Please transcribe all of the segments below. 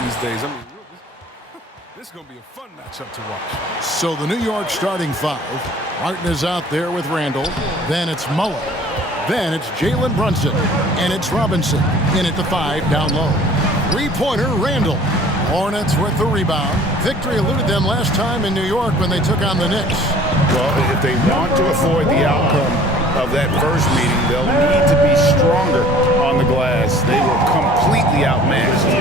these days. I mean, this is going to be a fun matchup to watch. So the New York starting five. Martin is out there with Randall. Then it's Mullen. Then it's Jalen Brunson. And it's Robinson. In at the 5, down low. Three-pointer, Randall. Hornets with the rebound. Victory eluded them last time in New York when they took on the Knicks. Well, if they want to avoid the outcome of that first meeting, they'll need to be stronger on the glass. They were completely outmatched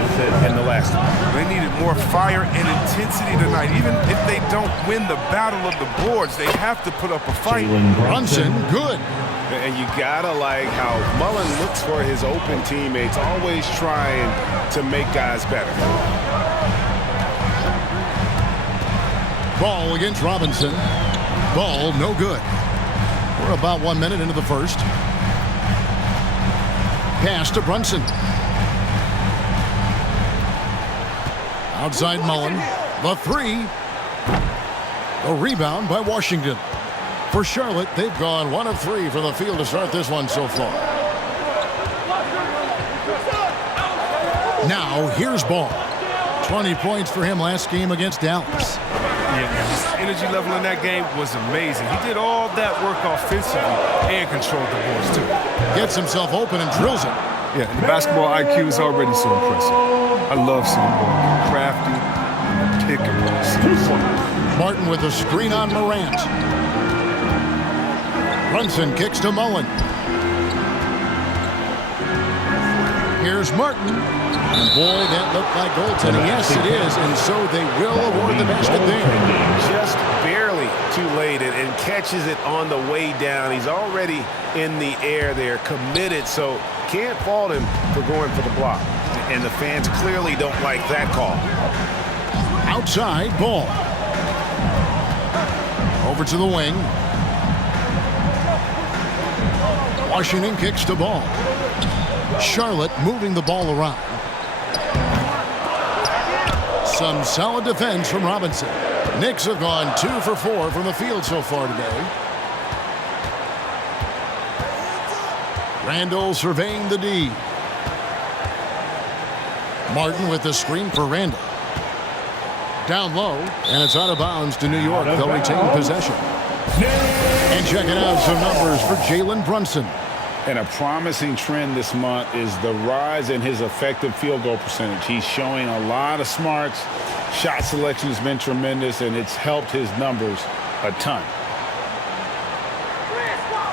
in the last one. They needed more fire and intensity tonight. Even if they don't win the battle of the boards, they have to put up a fight. Brunson, good. And you gotta like how Mullen looks for his open teammates, always trying to make guys better. Ball against Robinson. Ball no good. We're about 1 minute into the first. Pass to Brunson. Outside Mullen. The 3. A rebound by Washington. For Charlotte, they've gone 1 of 3 from the field to start this one so far. Now, here's Ball. 20 points for him last game against Dallas. Yeah, his energy level in that game was amazing. He did all that work offensively and controlled the boards, too. Gets himself open and drills it. Yeah, and the basketball IQ is already so impressive. I love seeing Ball get crafty and pick and roll. Martin with a screen on Morant. Brunson kicks to Mullen. Here's Martin. And boy, that looked like goaltending. Yes, it is. And so they will award the basket there. Just barely too late and catches it on the way down. He's already in the air there, committed, so can't fault him for going for the block. And the fans clearly don't like that call. Outside, Ball. Over to the wing. Washington kicks to Ball. Charlotte moving the ball around. Some solid defense from Robinson. Knicks have gone 2 for 4 from the field so far today. Randall surveying the D. Martin with the screen for Randall. Down low, and it's out of bounds to New York. They'll retain possession. And checking out some numbers for Jalen Brunson. And a promising trend this month is the rise in his effective field goal percentage. He's showing a lot of smarts. Shot selection has been tremendous, and it's helped his numbers a ton.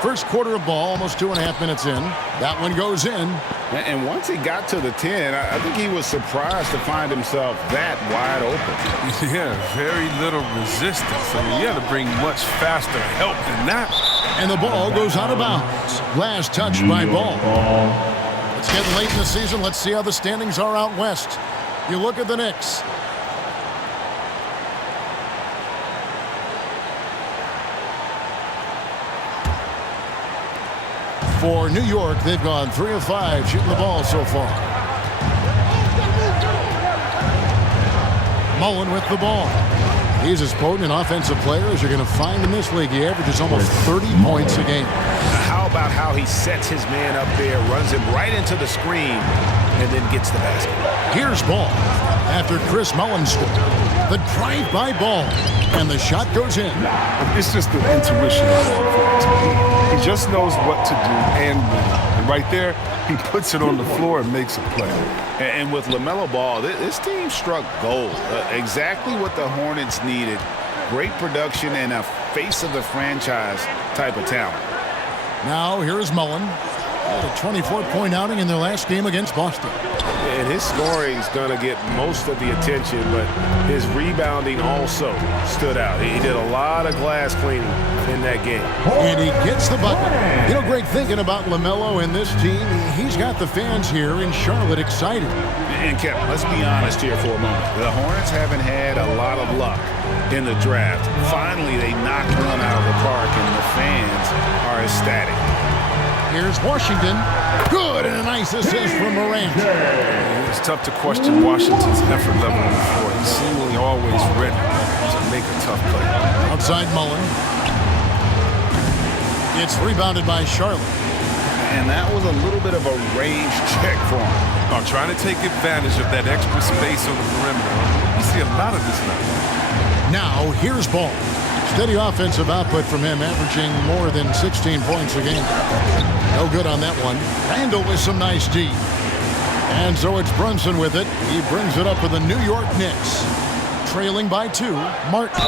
First quarter of ball, almost 2.5 minutes in. That one goes in. And once he got to the 10, I think he was surprised to find himself that wide open. Yeah, very little resistance. I mean, you had to bring much faster help than that. And the ball goes out of bounds. Last touch by Ball. It's getting late in the season. Let's see how the standings are out west. You look at the Knicks. For New York, they've gone 3 of 5 shooting the ball so far. Mullen with the ball. He's as potent an offensive player as you're going to find in this league. He averages almost 30 points a game. How about how he sets his man up there, runs him right into the screen, and then gets the basket. Here's Ball after Chris Mullen scored. The drive by Ball, and the shot goes in. It's just the intuition of offense. He just knows what to do and when. And right there, he puts it on the floor and makes a play. And with LaMelo Ball, this team struck gold. Exactly what the Hornets needed. Great production and a face of the franchise type of talent. Now here's Mullen. A 24-point outing in their last game against Boston. And his scoring is going to get most of the attention, but his rebounding also stood out. He did a lot of glass cleaning in that game. And he gets the bucket. You know, Greg, thinking about LaMelo and this team, he's got the fans here in Charlotte excited. And Kevin, let's be honest here for a moment. The Hornets haven't had a lot of luck in the draft. Finally, they knocked one out of the park, and the fans are ecstatic. Here's Washington. Good, and a nice assist from Morant. It's tough to question Washington's effort level on the floor. He's seemingly always ready to make a tough play. Outside Mullen. It's rebounded by Charlotte. And that was a little bit of a range check for him. Trying to take advantage of that extra space on the perimeter. We see a lot of this now. Now, here's Ball. Steady offensive output from him, averaging more than 16 points a game. No good on that one. Randall with some nice D. And so it's Brunson with it. He brings it up for the New York Knicks. Trailing by 2, Martin.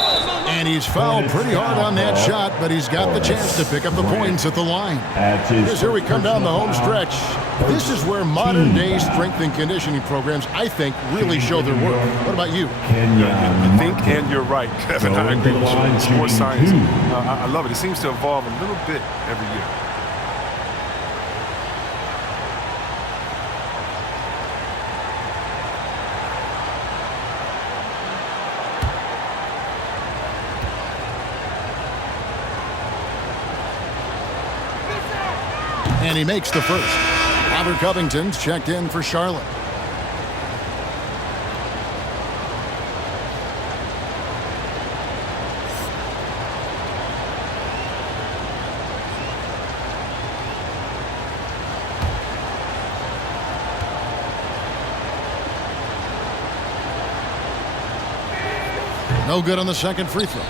And he's fouled pretty hard on that shot, but he's got the chance to pick up the points at the line. As here we come down the home stretch. This is where modern-day strength and conditioning programs, I think, really show their work. What about you? I think, and you're right, Kevin. I agree with you. It's more science. I love it. It seems to evolve a little bit every year. And he makes the first. Robert Covington's checked in for Charlotte. No good on the second free throw.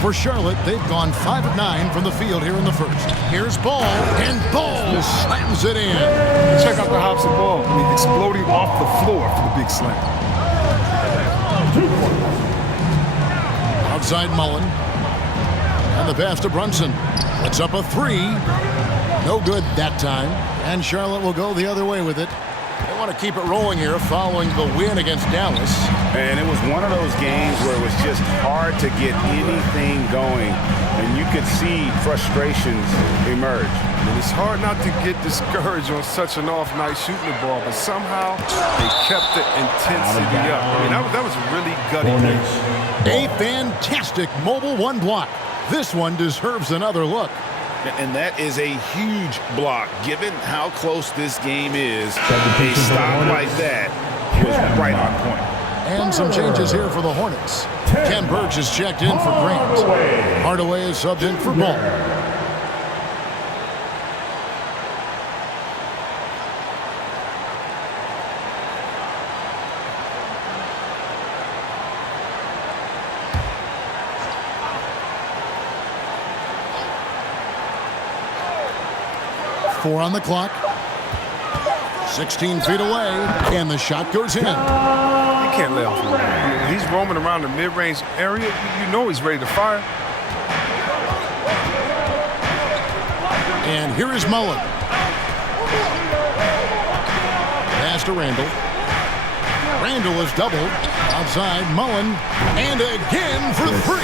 For Charlotte, they've gone 5 of 9 from the field here in the first. Here's Ball, and Ball slams it in. Check out the hops of Ball. I mean, exploding off the floor for the big slam. Outside Mullen. And the pass to Brunson. Puts up a 3. No good that time. And Charlotte will go the other way with it. They want to keep it rolling here following the win against Dallas. And it was one of those games where it was just hard to get anything going. And you could see frustrations emerge. And it's hard not to get discouraged on such an off night shooting the ball, but somehow they kept the intensity up. I mean, that was a really gutty game. A fantastic mobile one block. This one deserves another look. And that is a huge block. Given how close this game is, a stop like that was right on point. And some changes here for the Hornets. Ken Burge is checked in for Grant. Hardaway is subbed in for Ball. Four on the clock. 16 feet away, and the shot goes in. You can't lay off him. He's roaming around the mid-range area. You know he's ready to fire. And here is Mullen. Pass to Randall. Randall is doubled. Outside, Mullen. And again for 3.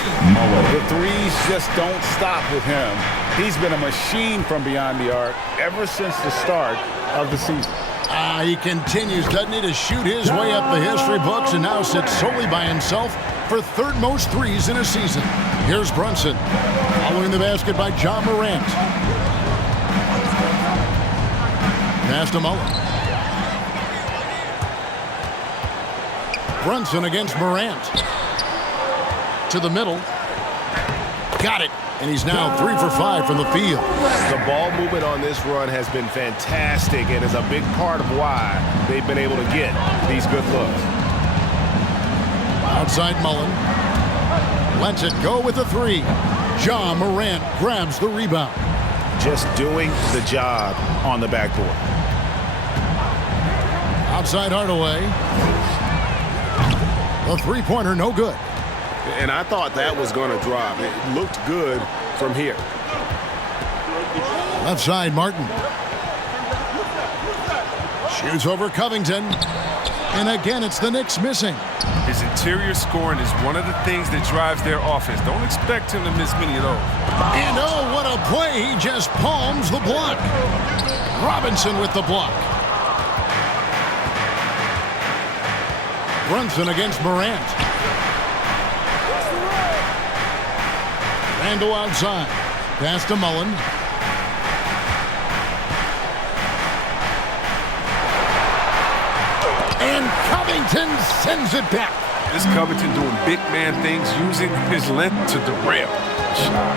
The threes just don't stop with him. He's been a machine from beyond the arc ever since the start of the season. He continues, doesn't he, to shoot his way up the history books and now sits solely by himself for third most threes in a season. Here's Brunson. Following the basket by Ja Morant. Pass to Mullen. Brunson against Morant. To the middle. Got it. And he's now 3 for 5 from the field. The ball movement on this run has been fantastic and is a big part of why they've been able to get these good looks. Outside Mullen. Lets it go with the 3. Ja Morant grabs the rebound. Just doing the job on the backboard. Outside Hardaway. The three-pointer no good. And I thought that was going to drop. It looked good from here. Left side, Martin. Shoots over Covington. And again, it's the Knicks missing. His interior scoring is one of the things that drives their offense. Don't expect him to miss many of those. And oh, what a play. He just palms the block. Robinson with the block. Brunson against Morant. Randall outside. Pass to Mullen. And Covington sends it back. This Covington doing big man things, using his length to derail the shot.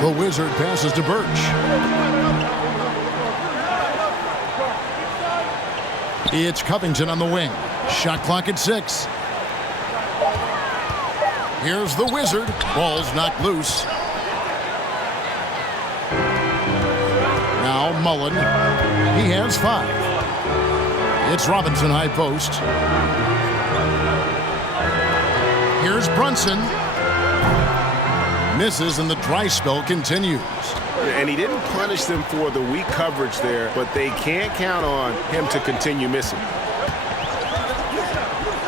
The Wizard passes to Birch. It's Covington on the wing. Shot clock at 6. Here's the Wizard. Ball's knocked loose. Now Mullen. He has 5. It's Robinson high post. Here's Brunson. Misses and the dry spell continues. And he didn't punish them for the weak coverage there, but they can't count on him to continue missing.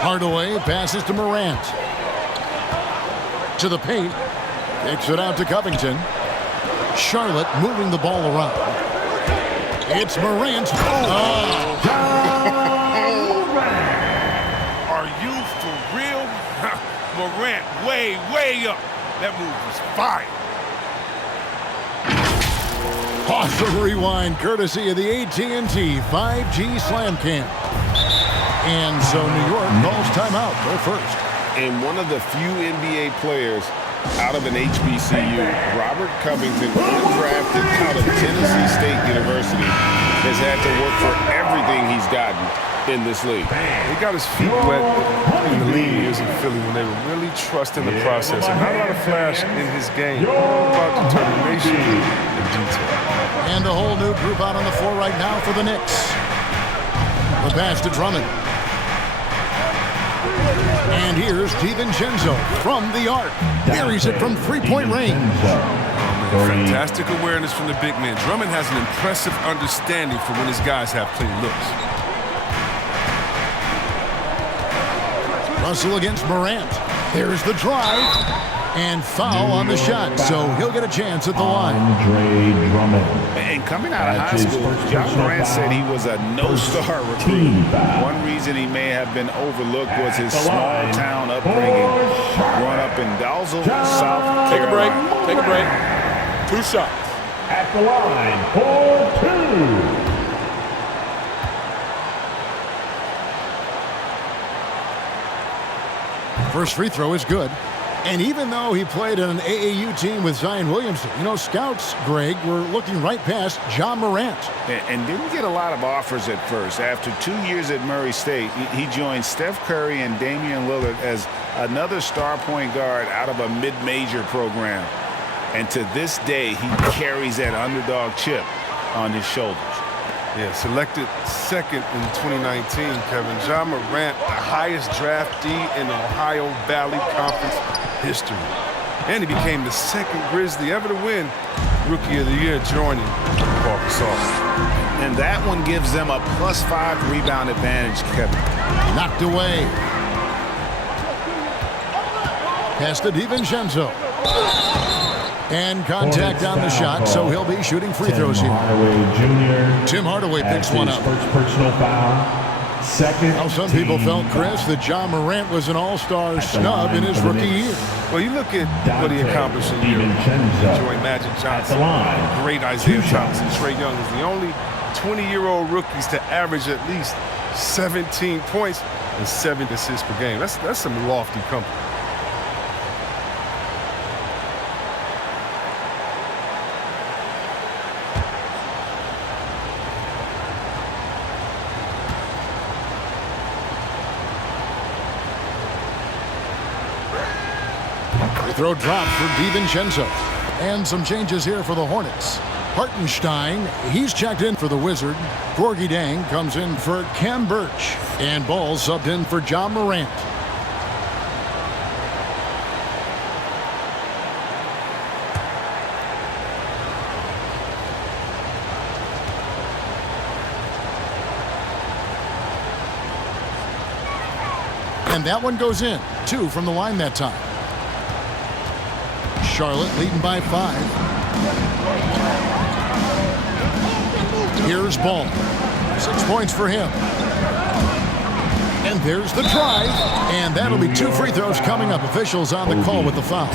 Hardaway passes to Morant. To the paint. Kicks it out to Covington. Charlotte moving the ball around. It's Morant. Oh. Are you for real? Morant way up. That move was fire. Pause the rewind courtesy of the AT&T 5G Slam Cam. And so New York calls timeout. Go first. And one of the few NBA players out of an HBCU, Robert Covington, undrafted out of Tennessee State University, has had to work for everything he's gotten in this league. He got his feet wet in the league years in Philly when they were really trusting the process. And not a lot of flash in his game. All about determination and detail. And a whole new group out on the floor right now for the Knicks. The pass to Drummond. And here's DiVincenzo from the arc. Buries it from three-point range. Fantastic awareness from the big man. Drummond has an impressive understanding for when his guys have clean looks. Russell against Morant. There's the drive. And foul on the shot, so he'll get a chance at the line. And coming out of high school, John Morant said he was a no-star recruit. One reason he may have been overlooked was his small-town upbringing. Growing up in Dalzell, South Carolina. Take a break. 2 shots. At the line for 2. First free throw is good. And even though he played on an AAU team with Zion Williamson, scouts, Greg, were looking right past John Morant. And didn't get a lot of offers at first. After 2 years at Murray State, he joined Steph Curry and Damian Lillard as another star point guard out of a mid-major program. And to this day, he carries that underdog chip on his shoulders. Yeah, selected second in 2019, Kevin. John Morant, the highest draftee in Ohio Valley Conference history. And he became the second Grizzly ever to win Rookie of the Year, joining Paul Gasol. And that one gives them a +5 rebound advantage, Kevin. Knocked away. Pass to DiVincenzo. And contact on the shot, so he'll be shooting free throws here. Tim Hardaway picks one up. First personal foul. Second. Now, some people felt, Chris, that John Morant was an all-star snub in his rookie year. Well, you look at what he accomplished in Europe. Enjoying Magic Johnson, great Isaiah Thomas, and Trae Young is the only 20-year-old rookies to average at least 17 points and 7 assists per game. That's some lofty company. Throw drop for DiVincenzo. And some changes here for the Hornets. Hartenstein, he's checked in for the Wizard. Gorgie Dang comes in for Cam Birch. And Ball subbed in for John Morant. And that one goes in. 2 from the line that time. Charlotte leading by 5. Here's Ball. 6 points for him. And there's the drive. And that'll be 2 free throws coming up. Officials on the call with the foul.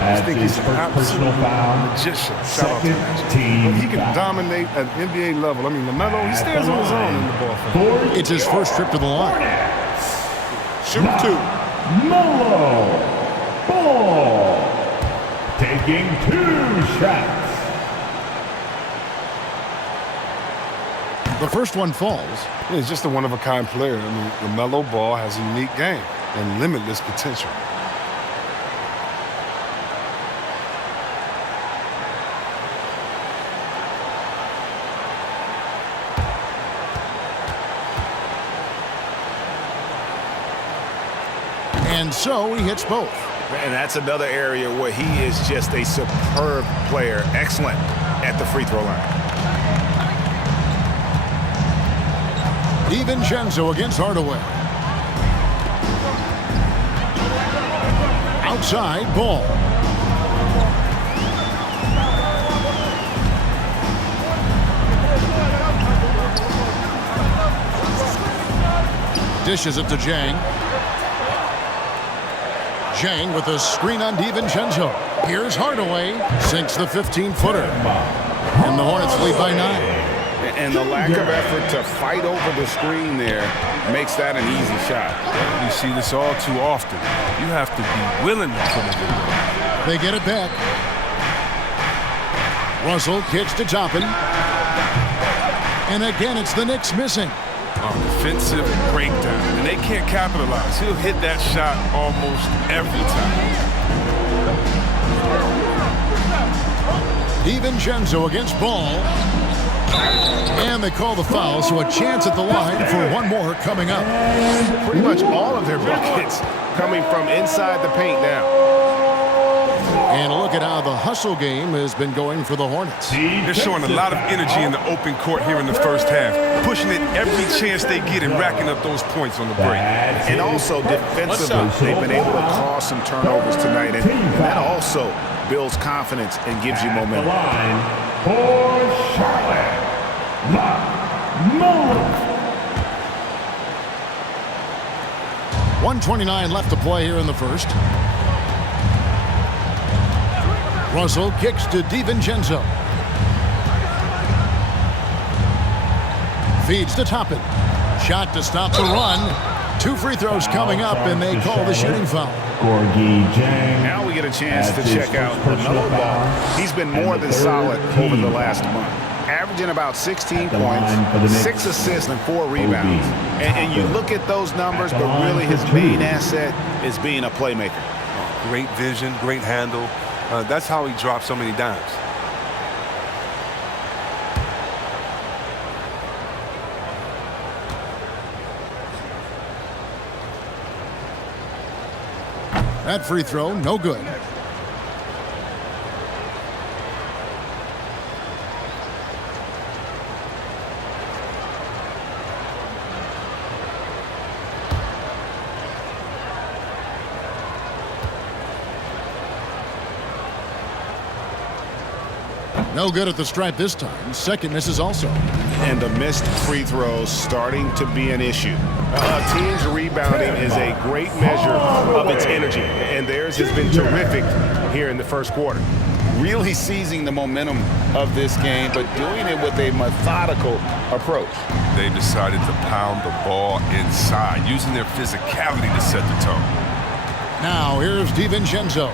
I think he's an absolute magician. Shout out to him. He can dominate at NBA level. I mean, LaMelo, he stands on his own in the ball frame. It's his first trip to the line. Shoot 2. Melo Ball. making 2 shots. The first one falls. He's just a one-of-a-kind player. I mean, LaMelo Ball has a unique game and limitless potential. And so he hits both. And that's another area where he is just a superb player. Excellent at the free throw line. DiVincenzo against Hardaway. Outside Ball. Dishes it to Jang. Jang with a screen on DiVincenzo. Here's Hardaway. Sinks the 15-footer. And the Hornets lead by 9. And the lack of effort to fight over the screen there makes that an easy shot. You see this all too often. You have to be willing to put it in there. They get it back. Russell kicks to Toppin. And again, it's the Knicks missing. Defensive breakdown, and they can't capitalize. He'll hit that shot almost every time. DiVincenzo against Ball. And they call the foul, so a chance at the line for one more coming up. Pretty much all of their buckets coming from inside the paint now. And look at how the hustle game has been going for the Hornets. They're showing a lot of energy in the open court here in the first half, pushing it every chance they get and racking up those points on the break. And also defensively, they've been able to cause some turnovers tonight. And that also builds confidence and gives you momentum. Line for Charlotte. Move. 1:29 left to play here in the first. Russell kicks to DiVincenzo. Feeds to Toppin. Shot to stop the run. 2 free throws coming up, and they call the shooting foul. Now we get a chance to check out LaMelo Ball. He's been more than solid over the last month, averaging about 16 points, 6 assists, and 4 rebounds. And you look at those numbers, but really his main asset is being a playmaker. Great vision, great handle. That's how he dropped so many dimes. That free throw, no good. No good at the stripe this time. Second misses also. And the missed free throws starting to be an issue. Team's rebounding is a great measure of its energy, and theirs has been terrific here in the first quarter. Really seizing the momentum of this game, but doing it with a methodical approach. They decided to pound the ball inside, using their physicality to set the tone. Now here's DiVincenzo.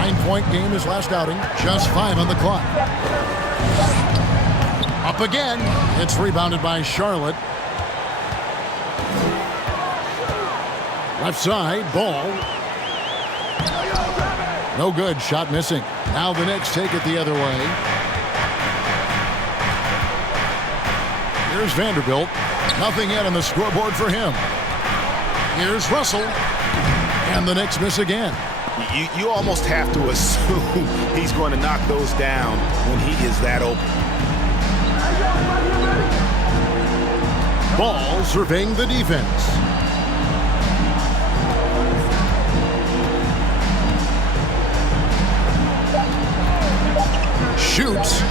9-point game his last outing. Just 5 on the clock. Up again. It's rebounded by Charlotte. Left side, Ball. No good. Shot missing. Now the Knicks take it the other way. Here's Vanderbilt. Nothing yet on the scoreboard for him. Here's Russell. And the Knicks miss again. You almost have to assume he's going to knock those down when he is that open. Ball surveying the defense. Shoots.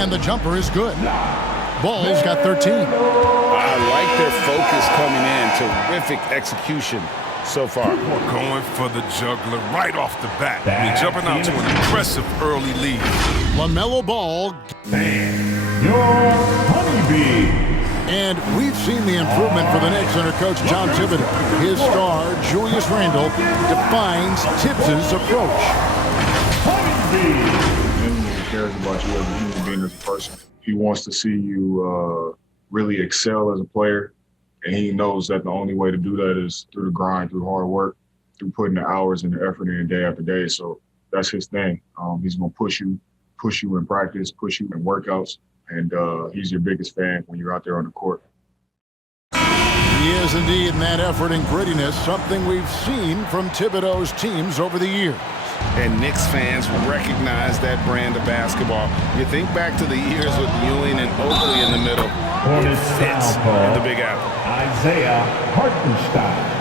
And the jumper is good. Ball's got 13. I like their focus coming in. Terrific execution so far. Going for the juggler right off the bat. Jumping out to an impressive early lead. LaMelo Ball. Your honeybee. And we've seen the improvement for the Knicks under coach John Thibodeau. His star, Julius Randle, defines Tibbs' approach. Genuinely cares about you as a human being, as a person. He wants to see you really excel as a player, and he knows that the only way to do that is through the grind, through hard work, through putting the hours and the effort in day after day. So that's his thing. He's going to push you in practice, push you in workouts, and he's your biggest fan when you're out there on the court. He is indeed in that effort and grittiness, something we've seen from Thibodeau's teams over the years. And Knicks fans recognize that brand of basketball. You think back to the years with Ewing and Oakley in the middle. Hornets Fits in the Big Apple. Isaiah Hartenstein.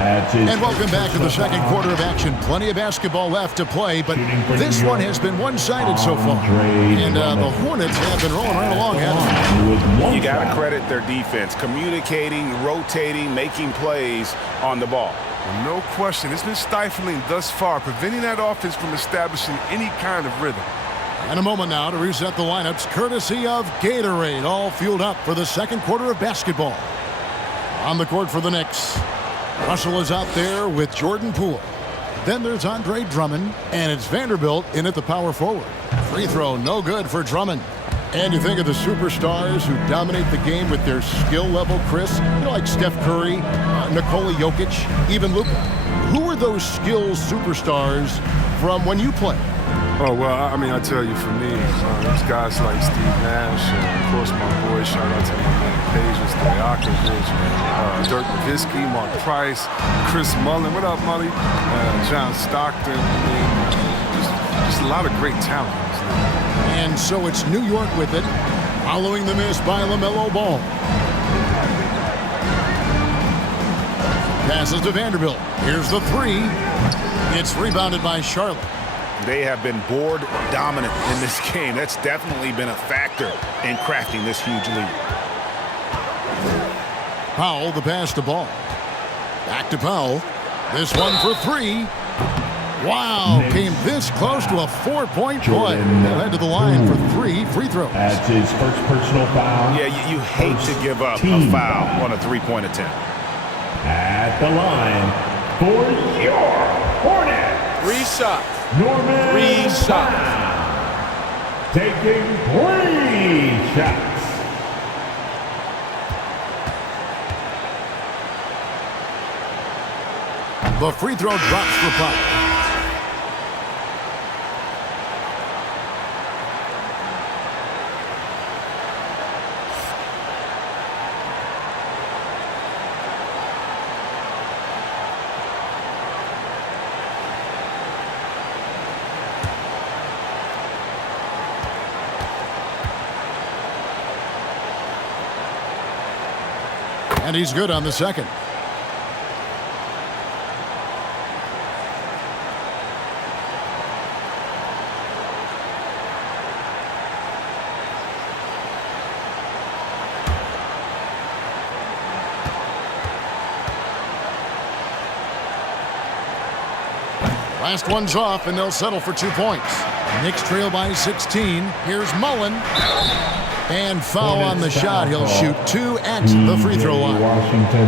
And welcome back to the second quarter of action. Plenty of basketball left to play, but this one has been one-sided so far. And the Hornets have been rolling right along, haven't they? You got to credit their defense, communicating, rotating, making plays on the ball. No question. It's been stifling thus far, preventing that offense from establishing any kind of rhythm. And a moment now to reset the lineups, courtesy of Gatorade, all fueled up for the second quarter of basketball. On the court for the Knicks, Russell is out there with Jordan Poole. Then there's Andre Drummond, and it's Vanderbilt in at the power forward. Free throw, no good for Drummond. And you think of the superstars who dominate the game with their skill level, Chris, like Steph Curry, Nikola Jokic, even Luka. Who are those skills superstars from when you played? Oh, well, I mean, I tell you, for me, there's guys like Steve Nash, and of course my boy, shout out to my man Paige Stojakovic, Dirk Nowitzki, Mark Price, Chris Mullin. What up, Mully? John Stockton. I mean, just a lot of great talent. And so it's New York with it, following the miss by LaMelo Ball. Passes to Vanderbilt. Here's the three. It's rebounded by Charlotte. They have been board dominant in this game. That's definitely been a factor in crafting this huge lead. Powell, the pass to Ball. Back to Powell. This one for three. Wow, came this close to a 4-point play. He'll head to the line for 3 free throws. That's his first personal foul. Yeah, you hate to give up a foul on a three-point attempt. At the line for your Hornets. 3 shots. Norman 3 shots. Powell, taking 3 shots. The free throw drops for Powell. And he's good on the second. Last one's off, and they'll settle for 2 points. Knicks trail by 16. Here's Mullen. And foul on the shot. He'll shoot 2 at the free throw line. Washington.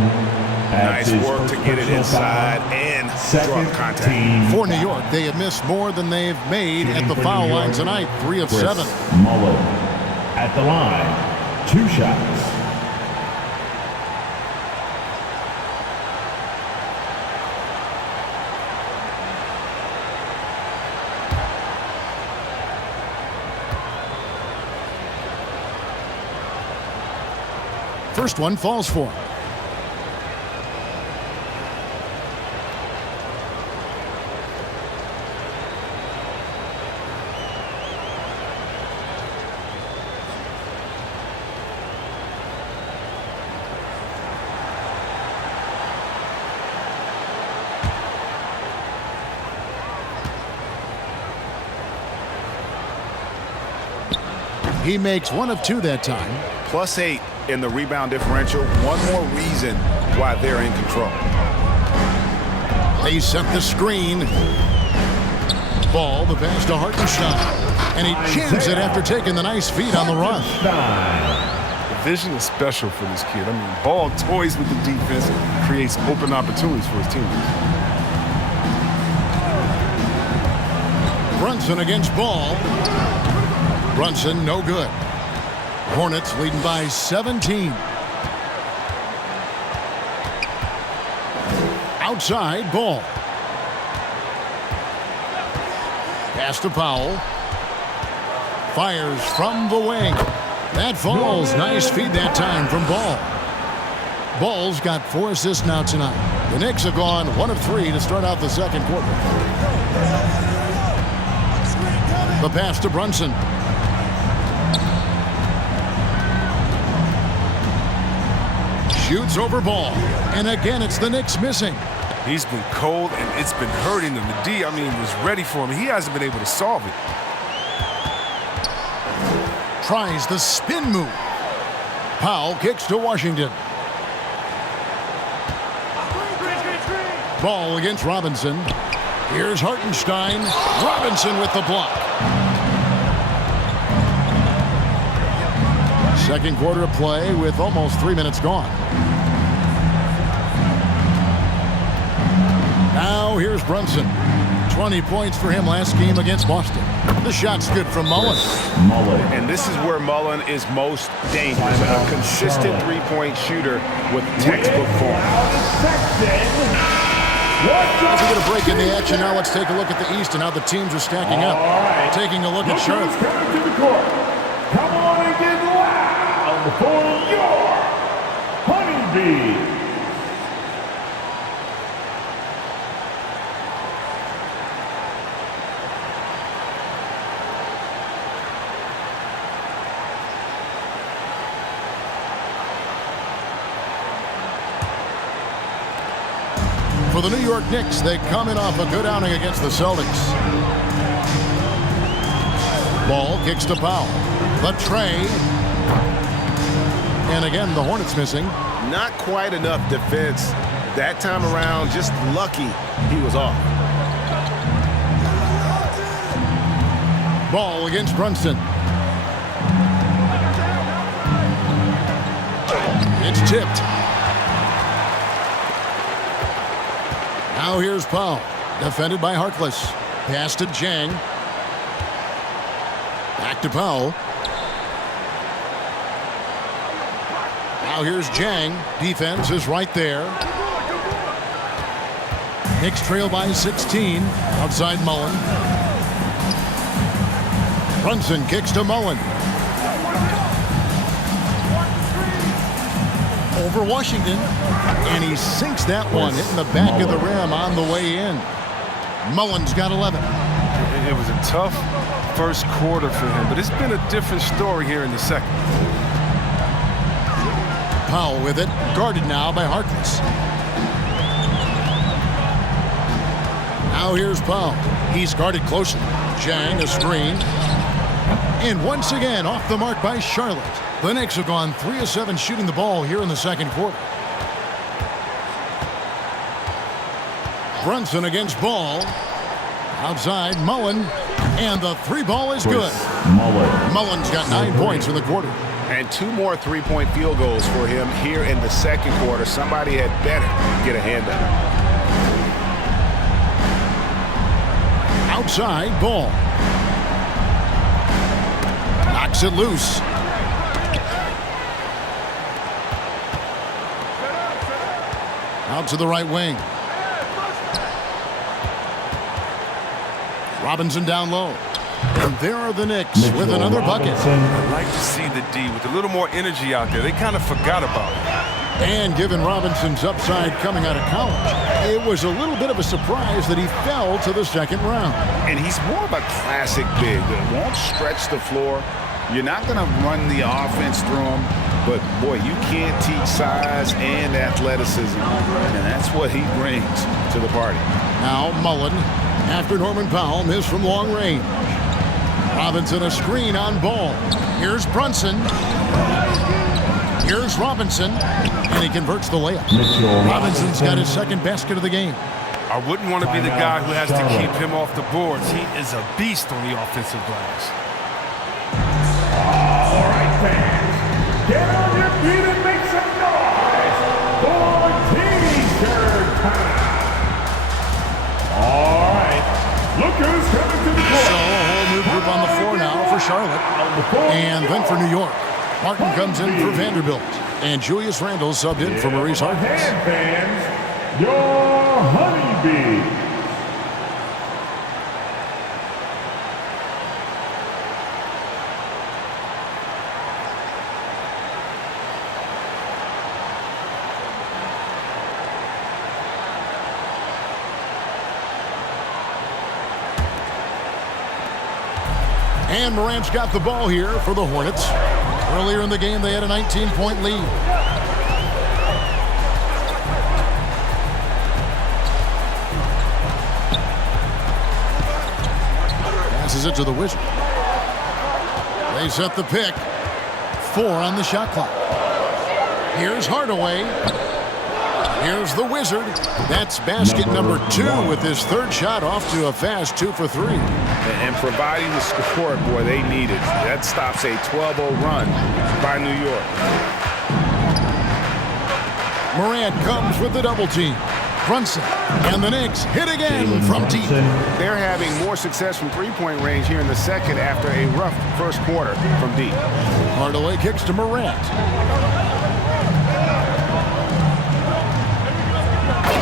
Nice work to get it inside and draw the contact. For New York, they have missed more than they've made at the foul line tonight. 3 of 7. Mullen at the line. 2 shots. First one falls for him. He makes 1 of 2 that time. +8 in the rebound differential. One more reason why they're in control. They set the screen. Ball, the pass to Hartenstein. And he jams it after taking the nice feed on the run. The vision is special for this kid. I mean, Ball toys with the defense and creates open opportunities for his teammates. Brunson against Ball. Brunson, no good. Hornets leading by 17. Outside, Ball. Pass to Powell. Fires from the wing. That falls. Nice feed that time from Ball. Ball's got 4 assists now tonight. The Knicks have gone 1 of 3 to start out the second quarter. The pass to Brunson. Shoots over Ball. And again, it's the Knicks missing. He's been cold, and it's been hurting him. The D, was ready for him. He hasn't been able to solve it. Tries the spin move. Powell kicks to Washington. Ball against Robinson. Here's Hartenstein. Robinson with the block. Second quarter of play with almost 3 minutes gone. Now here's Brunson. 20 points for him last game against Boston. The shot's good from Mullen. And this is where Mullen is most dangerous. A consistent three-point shooter with textbook form. As we get a break in the action, now let's take a look at the East and how the teams are stacking up. Taking a look at Charlotte. Come on and get loud for your Honeybees. For the New York Knicks, they come in off a good outing against the Celtics. Ball kicks to Powell. The tray. And again, the Hornets missing. Not quite enough defense that time around. Just lucky he was off. Ball against Brunson. It's tipped. Now here's Powell. Defended by Harkless. Pass to Jang. Back to Powell. Now here's Jang. Defense is right there. Knicks trail by 16. Outside Mullen. Brunson kicks to Mullen. Over Washington. And he sinks that one, hitting the back of the rim on the way in. Mullen's got 11. It was a tough first quarter for him, but it's been a different story here in the second. Powell with it, guarded now by Harkless. Now here's Powell. He's guarded closely. Jang, a screen. And once again, off the mark by Charlotte. The Knicks have gone 3 of 7 shooting the ball here in the second quarter. Brunson against Ball. Outside, Mullen. And the 3 ball is good. Mullen's got 9 points in the quarter. And 2 more three-point field goals for him here in the second quarter. Somebody had better get a hand up. Outside, Ball. Knocks it loose. Out to the right wing. Robinson down low. And there are the Knicks with another bucket. I'd like to see the D with a little more energy out there. They kind of forgot about it. And given Robinson's upside coming out of college, it was a little bit of a surprise that he fell to the second round. And he's more of a classic big that won't stretch the floor. You're not going to run the offense through him. But, boy, you can't teach size and athleticism. And that's what he brings to the party. Now Mullen, after Norman Powell missed from long range. Robinson a screen on Ball. Here's Brunson. Here's Robinson. And he converts the layup. Robinson's got his second basket of the game. I wouldn't want to be the guy who has to keep him off the boards. He is a beast on the offensive glass. All right, fans. Get on your feet and make some noise for T-shirt time. All right. Look who's coming to the court. Charlotte. And then for New York, Martin comes in for Vanderbilt. And Julius Randle subbed in for Maurice Harkness. Fans, your honeybees. And Morant's got the ball here for the Hornets. Earlier in the game, they had a 19-point lead. Passes it to the Wizard. They set the pick. 4 on the shot clock. Here's Hardaway. Here's the Wizard. That's basket number 2 with his third shot off to a fast 2 for 3. And providing the score, boy, they need it. That stops a 12-0 run by New York. Morant comes with the double team. Brunson and the Knicks hit again from deep. They're having more success from three-point range here in the second after a rough first quarter from deep. Hardaway kicks to Morant.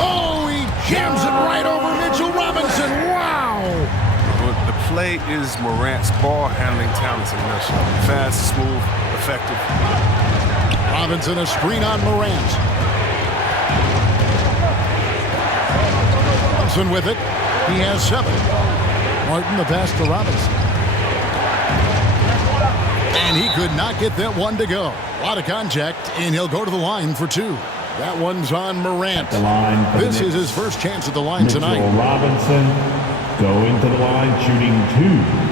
Oh, he jams it right over Mitchell Robinson. Wow! The play is Morant's ball handling talents in a nutshell. Fast, smooth, effective. Robinson a screen on Morant. Brunson with it. He has 7. Martin the pass to Robinson. And he could not get that one to go. A lot of contact, and he'll go to the line for 2. That one's on Morant. This is his first chance at the line tonight. Robinson going to the line, shooting 2.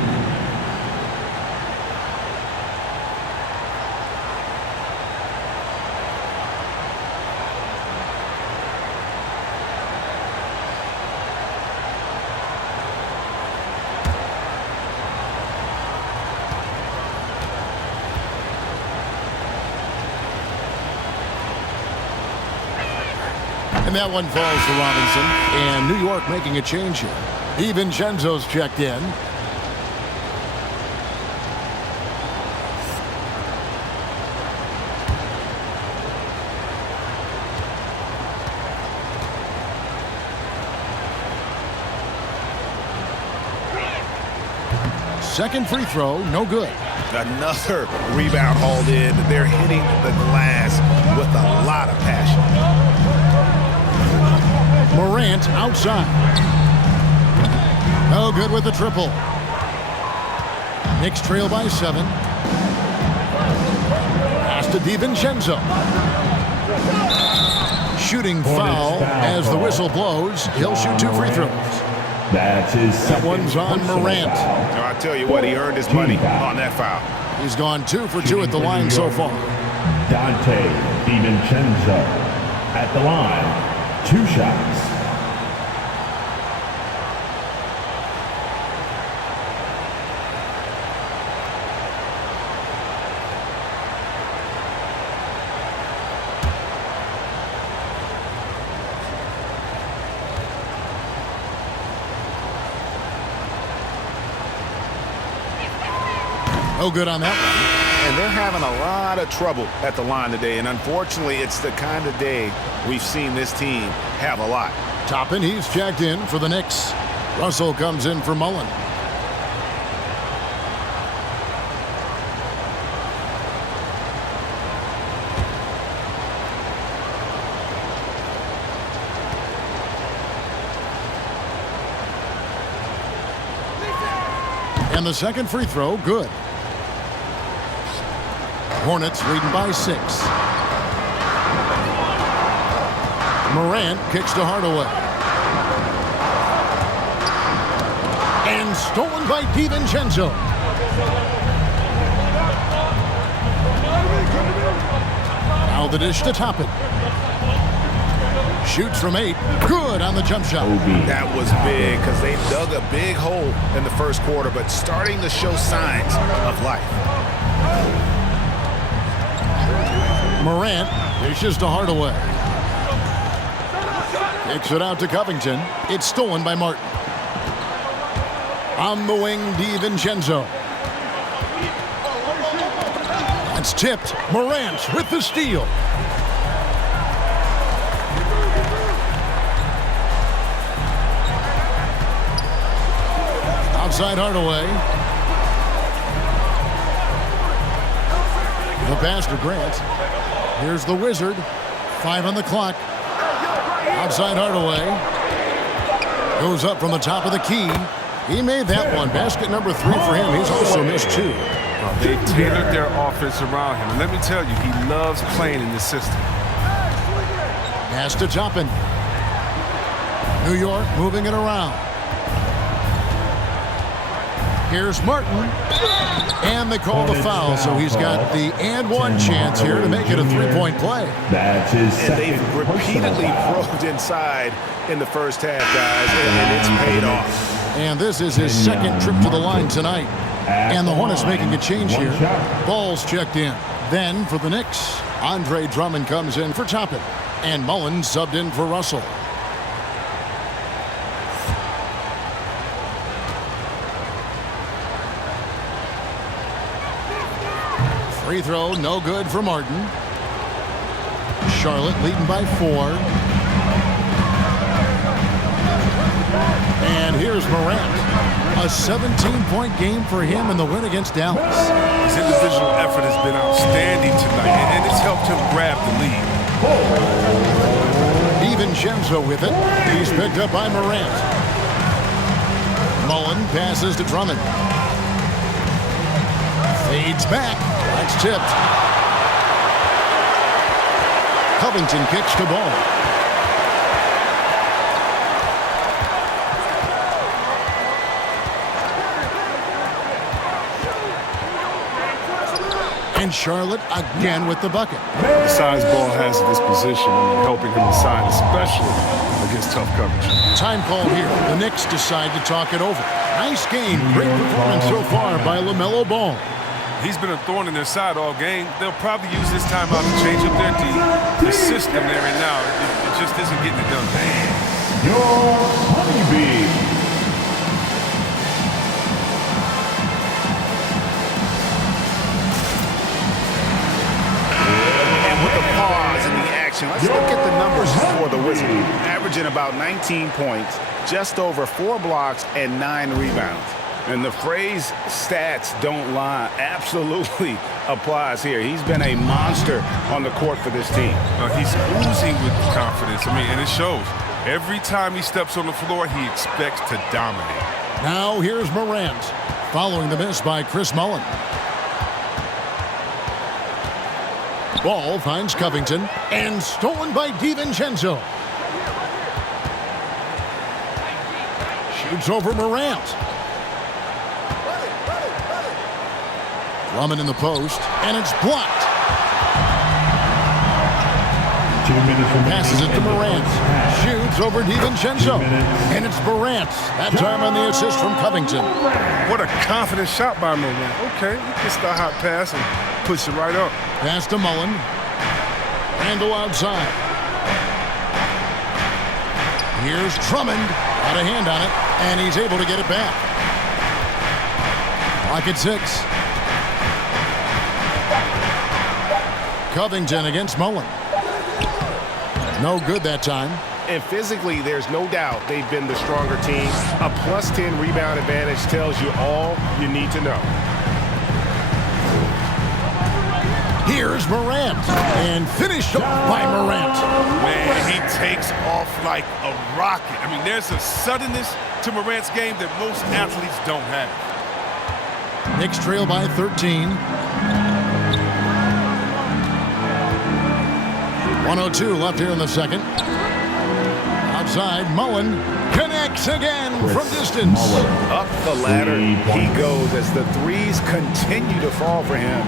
And that one falls to Robinson. And New York making a change here. DiVincenzo's checked in. Second free throw, no good. Another rebound hauled in. They're hitting the glass with a lot of passion. Morant outside. No good with the triple. Knicks trail by 7. Pass to DiVincenzo. Shooting foul as the whistle blows. He'll shoot 2 free throws. That's his That one's on Morant. Now, I tell you what, he earned his money on that foul. He's gone 2 for 2 at the line so far. Dante DiVincenzo at the line. 2 shots. No good on that one. And they're having a lot of trouble at the line today. And unfortunately, it's the kind of day we've seen this team have a lot. Toppin, he's checked in for the Knicks. Russell comes in for Mullen. And the second free throw, good. Hornets leading by 6. Morant kicks to Hardaway. And stolen by DiVincenzo. Now the dish to Toppin. Shoots from 8. Good on the jump shot. That was big because they dug a big hole in the first quarter, but starting to show signs of life. Morant dishes to Hardaway. Kicks it out to Covington. It's stolen by Martin. On the wing, DiVincenzo. That's tipped. Morant with the steal. Outside Hardaway. The pass to Grant. Here's the Wizard. 5 on the clock. Outside Hardaway. Goes up from the top of the key. He made that one. Basket number 3 for him. He's also missed 2. They tailored their offense around him. And let me tell you, he loves playing in this system. Pass to Toppin. New York moving it around. Here's Martin. And they call the foul, so he's got the and one chance here to make it a 3-point play. That's his And they've repeatedly probed inside in the first half, guys, and it's paid off. And this is his second trip to the line tonight. And the Hornets making a change here. Ball's checked in. Then for the Knicks, Andre Drummond comes in for Toppin. And Mullen subbed in for Russell. Free throw, no good for Martin. Charlotte leading by 4. And here's Morant. A 17-point game for him in the win against Dallas. His individual effort has been outstanding tonight, and it's helped him grab the lead. DiVincenzo with it. He's picked up by Morant. Mullen passes to Drummond. Fades back. That's tipped. Covington kicks the ball. And Charlotte again with the bucket. The size ball has at this position, helping him inside, especially against tough coverage. Time call here. The Knicks decide to talk it over. Nice game. Great performance so far by LaMelo Ball. He's been a thorn in their side all game. They'll probably use this timeout to change up their D. The system there and now, it just isn't getting it done. Your honeybee. Pause in the action. Let's look at the numbers for the Wizards. Averaging about 19 points, just over 4 blocks, and 9 rebounds. And the phrase stats don't lie absolutely applies here. He's been a monster on the court for this team. He's oozing with confidence. And it shows. Every time he steps on the floor, he expects to dominate. Now here's Morant, following the miss by Chris Mullen. Ball finds Covington, and stolen by DiVincenzo. Shoots over Morant. Drummond in the post, and it's blocked. 2 minutes remaining. Passes it to Morant. Shoots over DiVincenzo. And it's Morant. That time on the assist from Covington. What a confident shot by Morant. Okay, he gets the hot pass and puts it right up. Pass to Mullen. Handle outside. Here's Drummond. Got a hand on it, and he's able to get it back. Clock at 6. Covington against Mullen. No good that time. And physically, there's no doubt they've been the stronger team. A plus 10 rebound advantage tells you all you need to know. Here's Morant, and finished off by Morant. Man, he takes off like a rocket. I mean, there's a suddenness to Morant's game that most athletes don't have. Knicks trail by 13. 1:02 left here in the second. Outside, Mullen connects again from distance. Up the ladder he goes as the threes continue to fall for him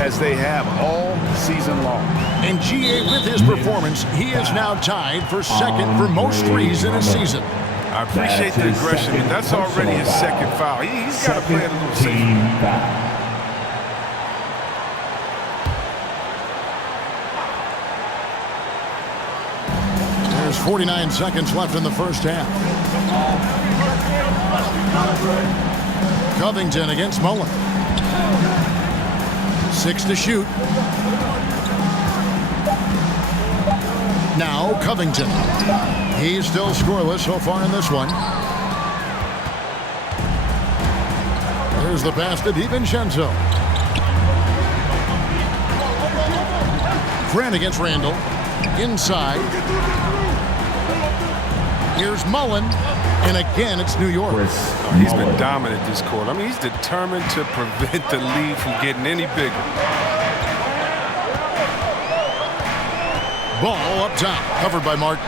as they have all season long. And GA, with his performance, he is now tied for second for most threes in a season. I appreciate the aggression, but that's already his second foul. He's got to play it a little safer. 49 seconds left in the first half. Covington against Mullen. 6 to shoot. Now Covington. He's still scoreless so far in this one. There's the pass to DiVincenzo. Grant against Randall. Inside. Here's Mullen. And again, it's New York. He's been dominant this quarter. I mean, he's determined to prevent the lead from getting any bigger. Ball up top, covered by Martin.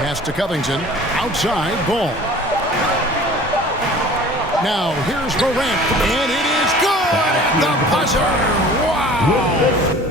Pass to Covington. Outside, Ball. Now, here's Morant. And it is good! The buzzer! Wow!